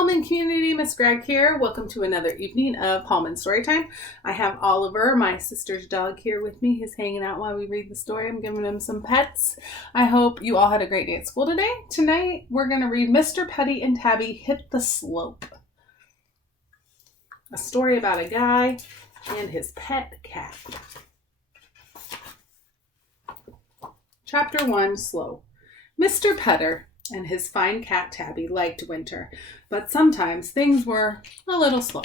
Hallman community, Miss Greg here. Welcome to another evening of Hallman Storytime. I have Oliver, my sister's dog, here with me. He's hanging out while we read the story. I'm giving him some pets. I hope you all had a great day at school today. Tonight, we're going to read Mr. Putter and Tabby Hit the Slope. A story about a guy and his pet cat. Chapter 1, Slow. Mr. Putter and his fine cat Tabby liked winter, but sometimes things were a little slow.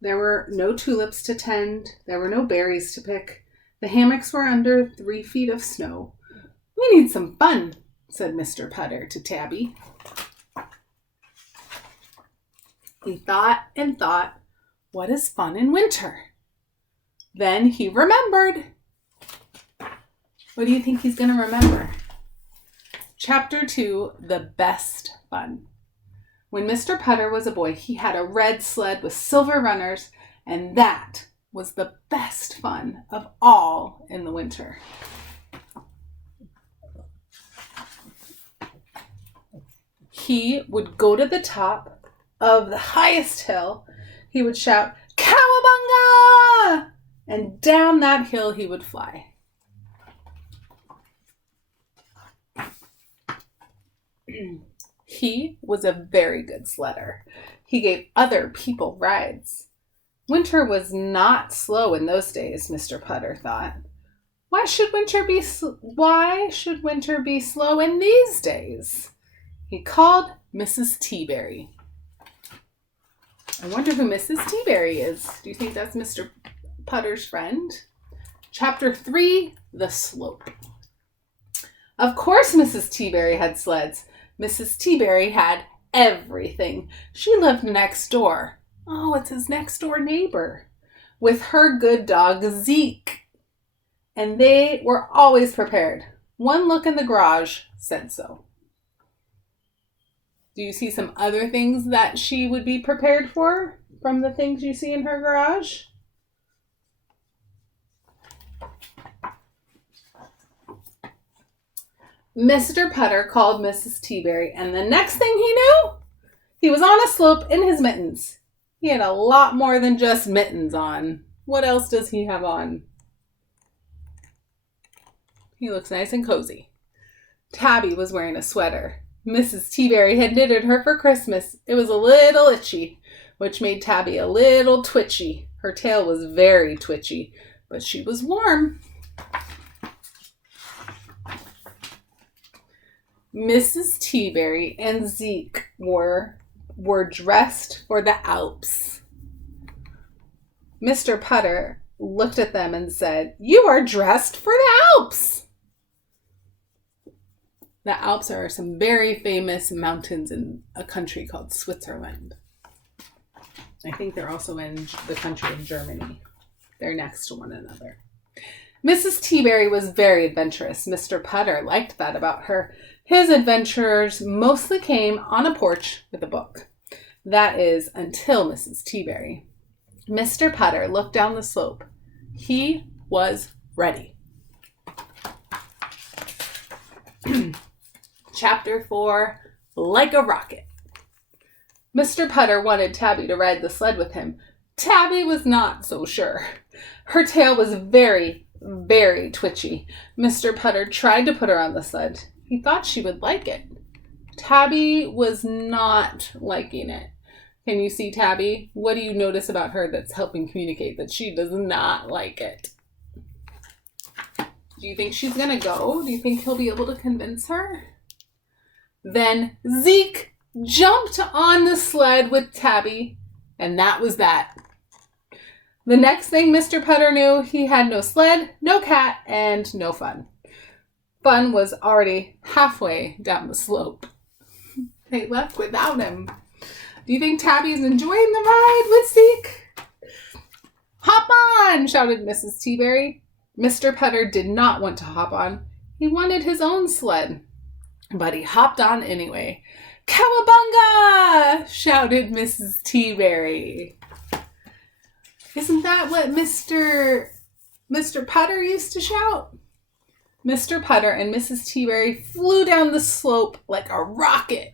There were no tulips to tend, there were no berries to pick, the hammocks were under 3 feet of snow. "We need some fun," said Mr. Putter to Tabby. He thought and thought, what is fun in winter? Then he remembered. What do you think he's going to remember? Chapter 2, The Best Fun. When Mr. Putter was a boy, he had a red sled with silver runners, and that was the best fun of all in the winter. He would go to the top of the highest hill. He would shout, "Cowabunga!" And down that hill he would fly. He was a very good sledder. He gave other people rides. Winter was not slow in those days, Mr. Putter thought. Why should winter be slow in these days? He called Mrs. Teaberry. I wonder who Mrs. Teaberry is. Do you think that's Mr. Putter's friend? Chapter 3, The Slope. Of course Mrs. Teaberry had sleds. Mrs. Teaberry had everything. She lived next door. Oh, it's his next door neighbor. With her good dog, Zeke. And they were always prepared. One look in the garage said so. Do you see some other things that she would be prepared for from the things you see in her garage? Mr. Putter called Mrs. Teaberry, and the next thing he knew, he was on a slope in his mittens. He had a lot more than just mittens on. What else does he have on? He looks nice and cozy. Tabby was wearing a sweater. Mrs. Teaberry had knitted her for Christmas. It was a little itchy, which made Tabby a little twitchy. Her tail was very twitchy, but she was warm. Mrs. Teaberry and Zeke were dressed for the Alps. Mr. Putter looked at them and said, "You are dressed for the Alps." The Alps are some very famous mountains in a country called Switzerland. I think they're also in the country of Germany. They're next to one another. Mrs. Teaberry was very adventurous. Mr. Putter liked that about her. His adventures mostly came on a porch with a book. That is, until Mrs. Teaberry. Mr. Putter looked down the slope. He was ready. Chapter 4, Like a Rocket. Mr. Putter wanted Tabby to ride the sled with him. Tabby was not so sure. Her tail was very, very twitchy. Mr. Putter tried to put her on the sled. He thought she would like it. Tabby was not liking it. Can you see Tabby? What do you notice about her that's helping communicate that she does not like it? Do you think she's going to go? Do you think he'll be able to convince her? Then Zeke jumped on the sled with Tabby, and that was that. The next thing Mr. Putter knew, he had no sled, no cat, and no fun. Fun was already halfway down the slope. They left without him. Do you think Tabby's enjoying the ride with Zeke? "Hop on!" shouted Mrs. Teaberry. Mr. Putter did not want to hop on. He wanted his own sled. But he hopped on anyway. "Cowabunga!" shouted Mrs. Teaberry. Isn't that what Mr. Putter used to shout? Mr. Putter and Mrs. Teaberry flew down the slope like a rocket.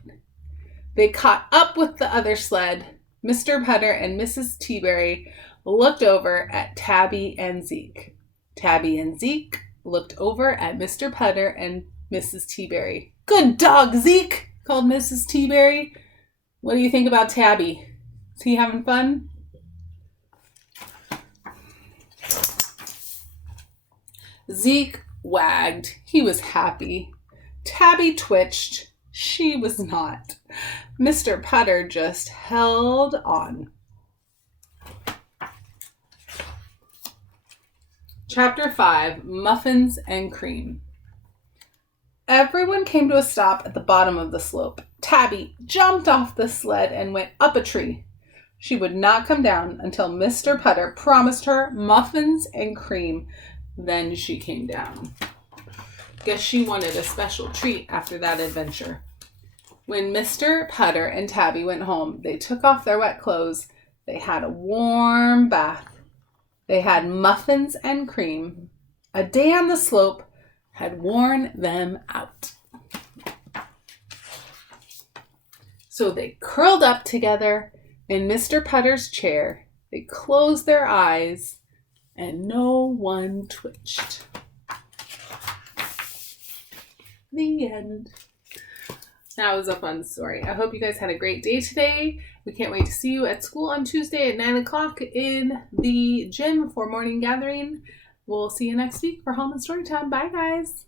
They caught up with the other sled. Mr. Putter and Mrs. Teaberry looked over at Tabby and Zeke. Tabby and Zeke looked over at Mr. Putter and Mrs. Teaberry. "Good dog, Zeke," called Mrs. Teaberry. "What do you think about Tabby? Is he having fun?" Zeke wagged. He was happy. Tabby twitched. She was not. Mr. Putter just held on. Chapter 5, Muffins and Cream. Everyone came to a stop at the bottom of the slope. Tabby jumped off the sled and went up a tree. She would not come down until Mr. Putter promised her muffins and cream. Then she came down. Guess she wanted a special treat after that adventure. When Mr. Putter and Tabby went home, they took off their wet clothes. They had a warm bath. They had muffins and cream. A day on the slope had worn them out. So they curled up together in Mr. Putter's chair. They closed their eyes, and no one twitched. The end. That was a fun story. I hope you guys had a great day today. We can't wait to see you at school on Tuesday at 9 o'clock in the gym for morning gathering. We'll see you next week for Hallman Storytime. Bye, guys.